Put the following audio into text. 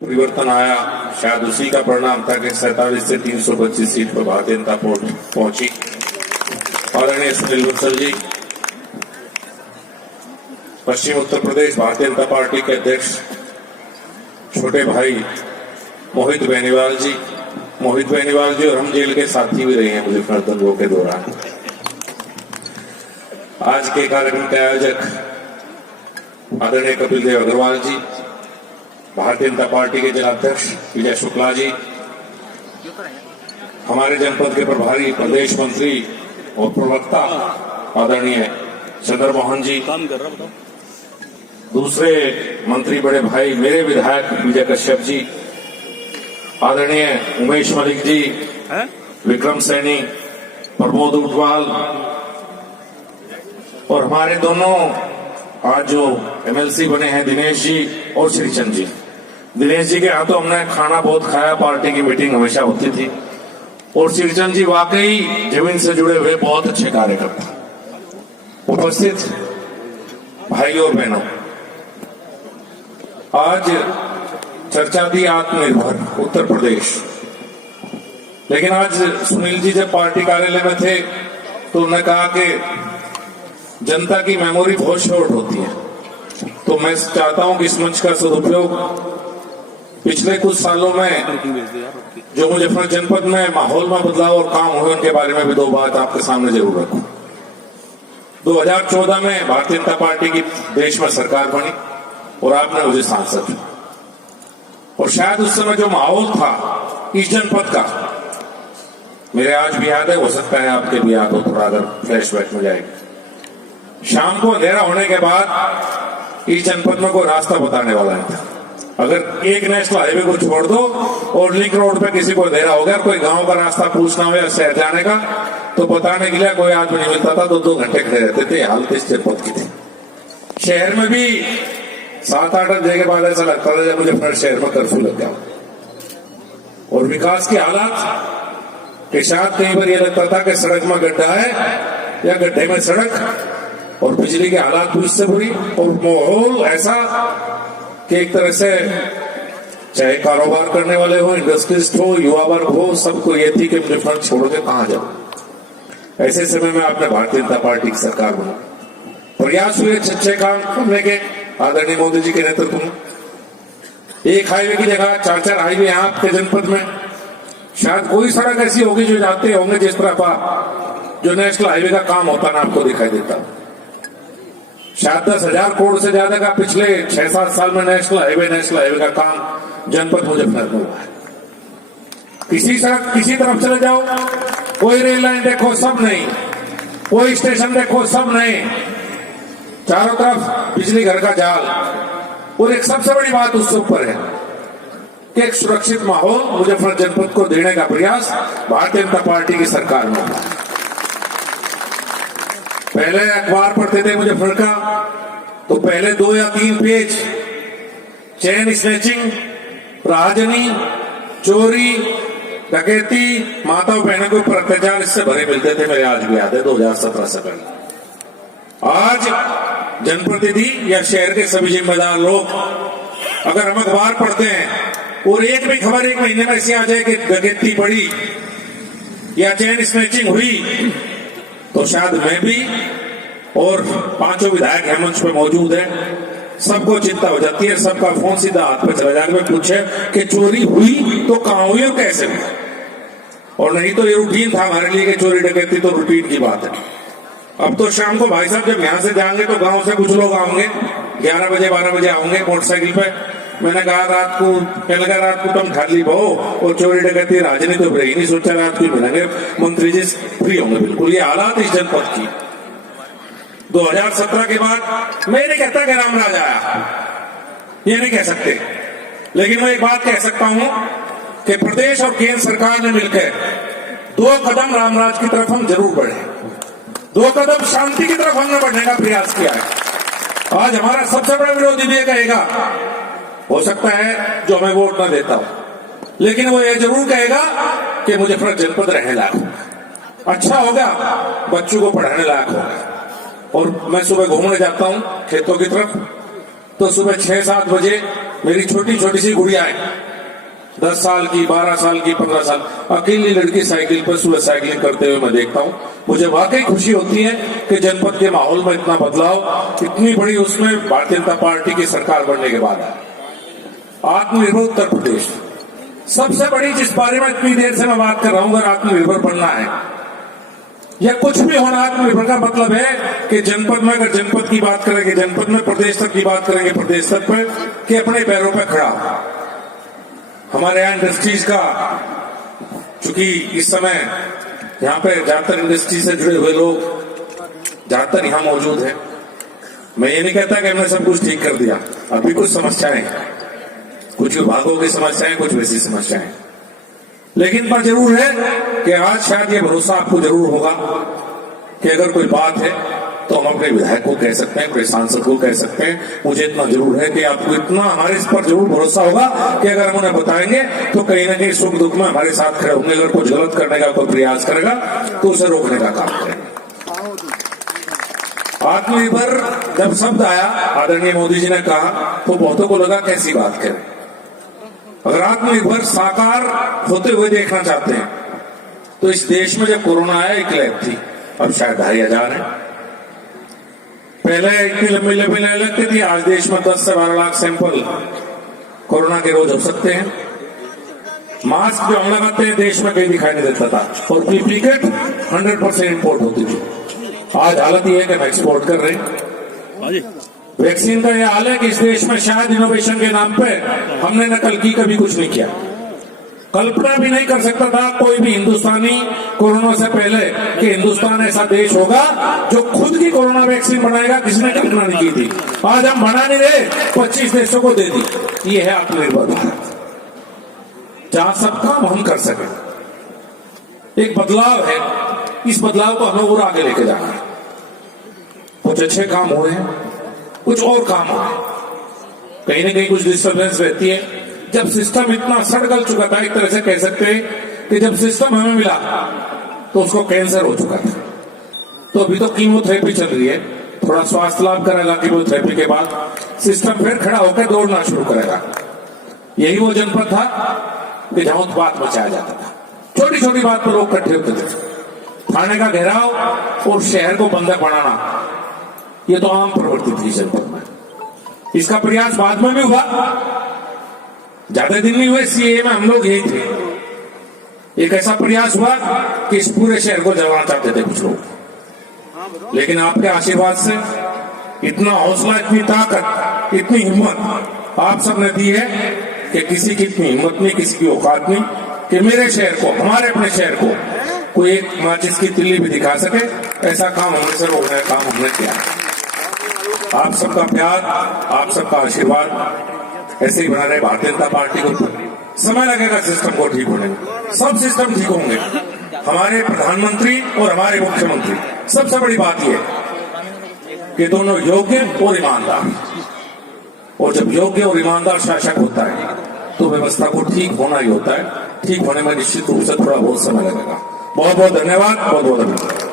परिवर्तन आया, शायद उसी का परिणाम था कि 47 से 325 सीट पर भारतीय जनता पार्टी पहुंची। आदरणीय सुनील बंसल जी, पश्चिम उत्तर प्रदेश भारतीय जनता पार्टी के अध्यक्ष छोटे भाई मोहित बेनीवाल जी और हम जेल के साथी भी रहे हैं मुजफ्फर दंगों के दौरान। आज के कार्यक्रम के आयोजक आदरणीय कपिल देव अग्रवाल जी, भारतीय जनता पार्टी के जिलाध्यक्ष विजय शुक्ला जी, हमारे जनपद के प्रभारी प्रदेश मंत्री और प्रवक्ता आदरणीय चंद्रमोहन जी, दूसरे मंत्री बड़े भाई मेरे विधायक विजय कश्यप जी, आदरणीय उमेश मलिक जी, विक्रम सैनी, प्रमोद उटवाल और हमारे दोनों आज जो एमएलसी बने हैं दिनेश जी और श्रीचंद जी। दिनेश जी के हाथों हमने खाना बहुत खाया, पार्टी की मीटिंग हमेशा होती थी। और श्रीचंद जी वाकई जमीन से जुड़े हुए बहुत अच्छे कार्यकर्ता। उपस्थित भाई और बहनों, आज चर्चा थी आत्मनिर्भर उत्तर प्रदेश, लेकिन आज सुनील जी जब पार्टी कार्यालय में थे तो उन्होंने कहा कि जनता की मेमोरी बहुत शॉर्ट होती है। तो मैं चाहता हूं कि इस मंच का सदुपयोग पिछले कुछ सालों में जो मुजफ्फर जनपद में माहौल में बदलाव और काम हुए उनके बारे में भी दो बात आपके सामने जरूर रखूं। 2014 में भारतीय जनता पार्टी की देश में सरकार बनी और आपने मुझे सांसद, और शायद उस समय जो माहौल था इस जनपद का मेरे आज भी याद है, हो सकता है आपके भी याद हो थोड़ा अगर फ्लैशबैक में जाएगी। शाम को अंधेरा होने के बाद इस जनपद में कोई रास्ता बताने वाला नहीं था। अगर एक नेशनल हाईवे को छोड़ दो और लिंक रोड पे किसी को अंधेरा हो गया, कोई गांव का रास्ता पूछना हो या शहर जाने का तो बताने के लिए कोई आदमी नहीं मिलता था। 2-2 घंटे खड़े रहते थे। हालत इस जनपद की थी। शहर में भी 7-8 बजे के बाद ऐसा लगता था जब मुझे फिर शहर में कर्फ्यू लग गया। और विकास की हालात के साथ कई बार यह लगता था कि सड़क में गड्ढा है या गड्ढे में सड़क, और बिजली के हालात भी इससे बुरी, और माहौल ऐसा कि एक तरह से चाहे कारोबार करने वाले हो, इंडस्ट्रिस्ट हो, युवा वर्ग हो, सबको ये थी कि मुझे फर्क छोड़ के कहां जाऊं। ऐसे समय में आपने भारतीय जनता पार्टी की सरकार बना, प्रयास हुए अच्छे काम करने के आदरणीय मोदी जी के नेतृत्व में। एक हाईवे की जगह 4-4 हाईवे यहाँ आपके जनपद में। शायद कोई सड़क ऐसी होगी जो जाते होंगे जिस तरह जो नेशनल हाईवे का काम होता ना आपको दिखाई देता। शायद 10,000 करोड़ से ज्यादा का पिछले 6-7 साल में नेशनल हाईवे का काम जनपद मुजफ्फरनगर में हुआ है। किसी सड़क किसी तरफ चले जाओ, कोई रेल लाइन देखो सब नहीं, कोई स्टेशन देखो सब नहीं, चारों तरफ बिजली घर का जाल। और एक सबसे बड़ी बात उससे ऊपर है कि एक सुरक्षित माहौल मुजफ्फर जनपद को देने का प्रयास भारतीय जनता पार्टी की सरकार में हुआ। पहले अखबार पढ़ते थे मुजफ्फर का तो पहले 2 या 3 पेज चेन स्नैचिंग, राजनी, चोरी, डकैती, माता बहनों के ऊपर अत्याचार इससे भरे मिलते थे। मेरे आज भी याद है 2017 से पहले। आज जनप्रतिनिधि या शहर के सभी जिम्मेदार लोग अगर हम अखबार पढ़ते हैं और एक भी खबर एक महीने में ऐसी आ जाए कि डकैती पड़ी या चेन स्नैचिंग हुई, तो शायद मैं भी और 5 विधायक हेमंत पे मौजूद हैं, सबको चिंता हो जाती है। सबका फोन सीधा हाथ पे चला जाकर पूछे कि चोरी हुई तो कहां हुई और कैसे हुई। और नहीं तो ये रूटीन था हमारे लिए कि चोरी डकैती तो रूटीन की बात है। अब तो शाम को भाई साहब जब यहां से जाएंगे तो गांव से कुछ लोग आएंगे, 11 बजे 12 बजे आएंगे मोटरसाइकिल पे। मैंने कहा रात को तुम खाली बहु और चोरी डकैती राजनीति तो रही नहीं, सोचा रात को मिलेंगे मंत्री जी फ्री होंगे। बिल्कुल ये हालात इस जनपद की। 2017 के बाद मैं नहीं कहता कि रामराज आया, ये नहीं कह सकते, लेकिन मैं एक बात कह सकता हूं कि प्रदेश और केंद्र सरकार ने मिलकर 2 कदम रामराज की तरफ हम जरूर बढ़े, 2 कदम शांति की तरफ हमने बढ़ने का प्रयास किया है। आज हमारा सबसे बड़ा विरोधी भी कहेगा, हो सकता है जो हमें वोट न देता हो, लेकिन वो ये जरूर कहेगा कि मुजफ्फर जनपद रहने लायक होगा, अच्छा होगा, बच्चों को पढ़ाने लायक होगा। और मैं सुबह घूमने जाता हूं खेतों की तरफ, तो सुबह 6-7 बजे मेरी छोटी छोटी सी गुड़ियाएं 10 साल की, 12 साल की, 15 साल, अकेली लड़की साइकिल पर सुबह साइकिलिंग करते हुए मैं देखता हूँ। मुझे वाकई खुशी होती है कि जनपद के माहौल में इतना बदलाव, इतनी बड़ी उसमें भारतीय जनता पार्टी की सरकार बनने के बाद है। आत्मनिर्भर उत्तर प्रदेश सबसे बड़ी, जिस बारे में इतनी देर से मैं बात कर रहा हूं, अगर आत्मनिर्भर बनना है या कुछ भी होना, आत्मनिर्भर का मतलब है कि जनपद में, अगर जनपद की बात करेंगे जनपद में, प्रदेश तक की बात करेंगे प्रदेश तक पर, कि अपने पैरों पर खड़ा हो। हमारे यहाँ इंडस्ट्रीज का, चूंकि इस समय यहाँ पे ज्यादातर इंडस्ट्री से जुड़े हुए लोग ज्यादातर यहाँ मौजूद हैं। मैं ये नहीं कहता कि हमने सब कुछ ठीक कर दिया, अभी कुछ समस्याएं, कुछ विभागों की समस्याएं, कुछ वैसी समस्याएं, लेकिन पर जरूर है कि आज शायद ये भरोसा आपको जरूर होगा कि अगर कोई बात है तो हम अपने विधायक को कह सकते हैं, अपने सांसद को कह सकते हैं। मुझे इतना जरूर है कि आपको इतना हमारे इस पर जरूर भरोसा होगा कि अगर हम उन्हें बताएंगे तो कहीं ना कहीं सुख दुख में हमारे साथ खड़े होंगे। अगर कुछ गलत करने का कोई प्रयास करेगा तो उसे रोकने का काम करेंगे। आत्मनिर्भर जब शब्द आया, आदरणीय मोदी जी ने कहा, तो बहुतों को लगा कैसी बात करें। अगर आत्मनिर्भर साकार होते हुए देखना चाहते हैं तो इस देश में जब कोरोना आया एक लैब थी, अब शायद 2500 है। पहले इतनी लंबी लंबी लाइन लगती थी, आज देश में 10 से 12 लाख सैंपल कोरोना के रोज हो सकते हैं। मास्क जो हम लगाते हैं देश में कहीं दिखाई नहीं देता था, और पीपी किट 100% इंपोर्ट होती थी। आज हालत यह है कि हम एक्सपोर्ट कर रहे हैं। वैक्सीन का यह हाल है कि इस देश में शायद इनोवेशन के नाम पे हमने नकल की, कभी कुछ नहीं किया। कल्पना भी नहीं कर सकता था कोई भी हिंदुस्तानी कोरोना से पहले कि हिंदुस्तान ऐसा देश होगा जो खुद की कोरोना वैक्सीन बनाएगा, किसी ने कल्पना नहीं की थी। आज हम बना नहीं रहे, 25 देशों को दे दी। ये है आत्मनिर्भर भारत, जहां सब काम हम कर सके। एक बदलाव है, इस बदलाव को हमें और आगे लेके जाना है। कुछ अच्छे काम हो रहे हैं, कुछ और काम हो रहे हैं, कहीं ना कहीं कुछ डिस्टर्बेंस रहती है। जब सिस्टम इतना सड़गल चुका था, एक तरह से कह सकते हैं कि जब सिस्टम हमें मिला तो उसको कैंसर हो चुका था। तो अभी तो कीमोथेरेपी चल रही है, थोड़ा स्वास्थ्य लाभ करेगा कीमोथेरेपी के बाद, सिस्टम फिर खड़ा होकर दौड़ना शुरू करेगा। यही वो जनपद था कि जहां उत्पात मचाया जाता था, छोटी छोटी बात पर लोग इकट्ठे होते थे। थाने का घेराव और शहर को बंधक बनाना, ये तो आम प्रवृत्ति थी जनपद में। इसका प्रयास बाद में भी हुआ, ज्यादा दिन नहीं हुए। सीए में हम लोग यही थे। एक ऐसा प्रयास हुआ कि इस पूरे शहर को जलाना चाहते थे कुछ लोग, लेकिन आपके आशीर्वाद से इतना हौसला, इतनी ताकत, इतनी हिम्मत आप सबने दी है कि किसी की इतनी हिम्मत नहीं, किसी की औकात नहीं कि मेरे शहर को, हमारे अपने शहर को कोई एक माचिस की तिल्ली भी दिखा सके। ऐसा काम हमने से रोकने का काम हमने किया। आप सबका प्यार, आप सबका आशीर्वाद ऐसे ही बना रहे। भारतीय जनता पार्टी को समय लगेगा सिस्टम को ठीक होने में, सब सिस्टम ठीक होंगे। हमारे प्रधानमंत्री और हमारे मुख्यमंत्री, सबसे बड़ी बात यह कि दोनों योग्य और ईमानदार, और जब योग्य और ईमानदार शासक होता है तो व्यवस्था को ठीक होना ही होता है। ठीक होने में निश्चित रूप से थोड़ा बहुत समय लगेगा। बहुत बहुत धन्यवाद, बहुत बहुत धन्यवाद।